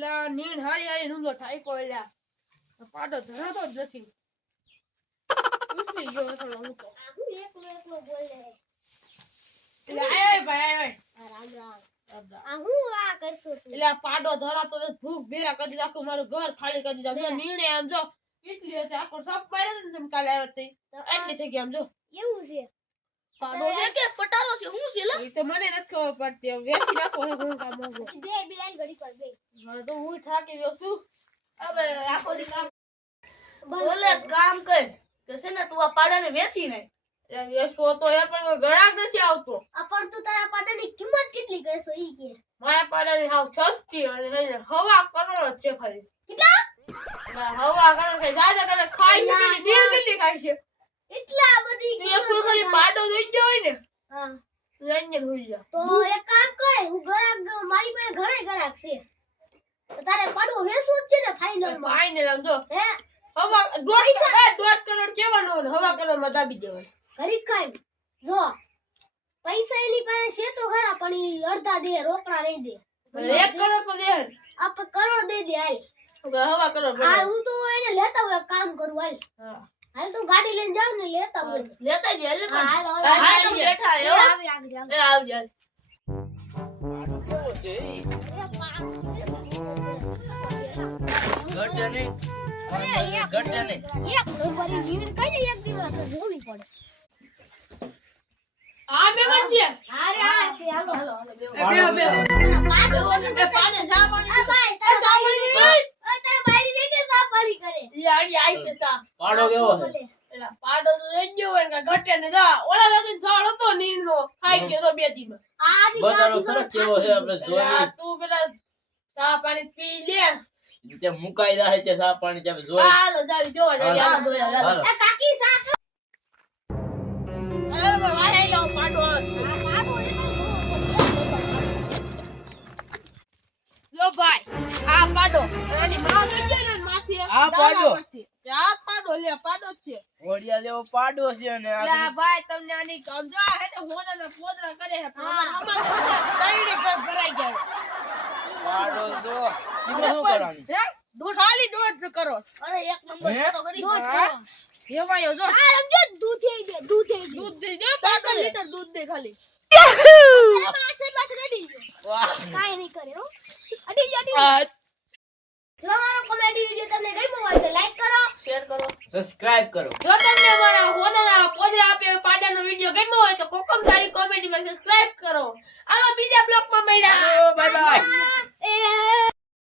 લા નીણ હારી હારી નુંદો ઠાઈકો એલા પાડો ધરાતો જ નથી ઉઠી ગયો થોડો હું તો હું એકલો બોલે એટલે આય ભાઈ રામ રામ હું આ કરશું એટલે પાડો ધરાતો ભૂખ ભેરા કરી નાખું મારું ઘર ખાલી કરી દીધું નીણે આમ જો કેટલી હતી આખો સપ માર્યો ને તમે કાલે આવ્યો તે એટલી થઈ ગઈ આમ જો એવું છે પાડો છે કે પટારો છે હું છે લા એ તો મને નથી ખબર પડતી હવે વેચી નાખો હે ઘણું કામ મોગો બે આઈ ઘડી કર બે મારે તો હું થાકી ગયો છું હવે આખો દી કામ બોલે કામ કર તો છે ને તું આ પાડાને વેચી નાખ વેચવો તો એ પણ ગળાક નથી આવતો પણ તું તારા પાડાની કિંમત કેટલી કરશો ઈ કે મારા પાડાની હાવ સસ્તી અને હવા કરોડ જ છે ખાલી કેટલા હવા કરોડ કે જાજા કલે ખાઈ ને નીર કેટલી ખાઈ છે એટલા બધી એ ફૂલ ખાલી પાડો જોઈ ગયો હોય ને હા લઈને હોઈ જા તો એક કામ કર હું ગરાક મારી પાસે ઘણા ગરાક છે તો તારે પાડો વેચવો જ છે ને ફાઇનલ માં ફાઇનલ આમ જો હે હવા દોઢ કરોડ કેવાનો હવા કરોડ માં દાબી દેવાનો ઘડી ખાઈ જો પૈસા એની પાસે છે તો ખરા પણ ઈ અડધા દે રોકડા નહીં દે 1 કરોડ તો દે આપ કરોડ દે દે હાલ હવા કરોડ હા હું તો એને લેતા હું એક કામ કરું હાલ હા હાલ તું ગાડી લઈને જાવ ને લેતા હું લેતા જ એટલે હા હાલ હાલ બેઠા એ હે આવી આગળ એ આવજે કેવો છે ઈ? ઘટે નહીં. ઘટે નહીં. એક નંબરની નીડ કઈ એક દિવસ જોવી પડે આ મેમન છે અરે આ છે હાલો હાલો બે પાડો એ પાડે જા પાણી આ ભાઈ એ ચા પાણી ઓય તારા બાયરી દેખે સાફ પાણી કરે યાર આઈ છે સા પાડો કેવો છે? એલા પાડો તો લઈ ગયો હોય ને ઘટે ને દા ઓલા લગન થાળ હતો નીણનો ખાઈ ગયો તો બે દીમાં આજી બતાડો ખરો કેવો છે આપણે જોઈએ. તું પેલા ચા પાણી પી લે તે મુકાઈ જાય છે સા પાણી જેમ જોઈએ. હાલો જાવી જોવા જાવી હાલો. હાલો જોયા હાલો એ કાકી સાફ હાલો વાહે જાવ પાડો પાડો લો ભાઈ આ પાડો આની માં લઈ ગયો ને માથે આ પાડો? આ પાડો લે પાડો જ છે ઓડિયા જેવો પાડો છે અને આ લા ભાઈ તમને આની સમજા હે ને હોનાના પોદરા કરે હે પણ અમાર તઈડે ઘર ભરાઈ ગયા પાડો તો ઈમાં શું કરવાનું? હે ખાલી 1.5 કરોડ અરે એક નંબર હે? તો કરી એવાયો જો આ સમજો દૂધ થઈ દે દૂધ દે જો 15 લીટર દૂધ દે ખાલી પાછળ અડી ગયો વાહ. કાઈ નહીં કરે હો અડી જો આ જો મારો કોમેડી વિડિયો તમને ગમ્યો હોય તો લાઈક કરો શેર કરો સબસ્ક્રાઇબ કરો. જો તમને અમારા હોનાના પોદરા આપે પાડાનો વિડિયો ગમ્યો હોય તો કોકમ સારી કોમેડીમાં સબસ્ક્રાઇબ કરો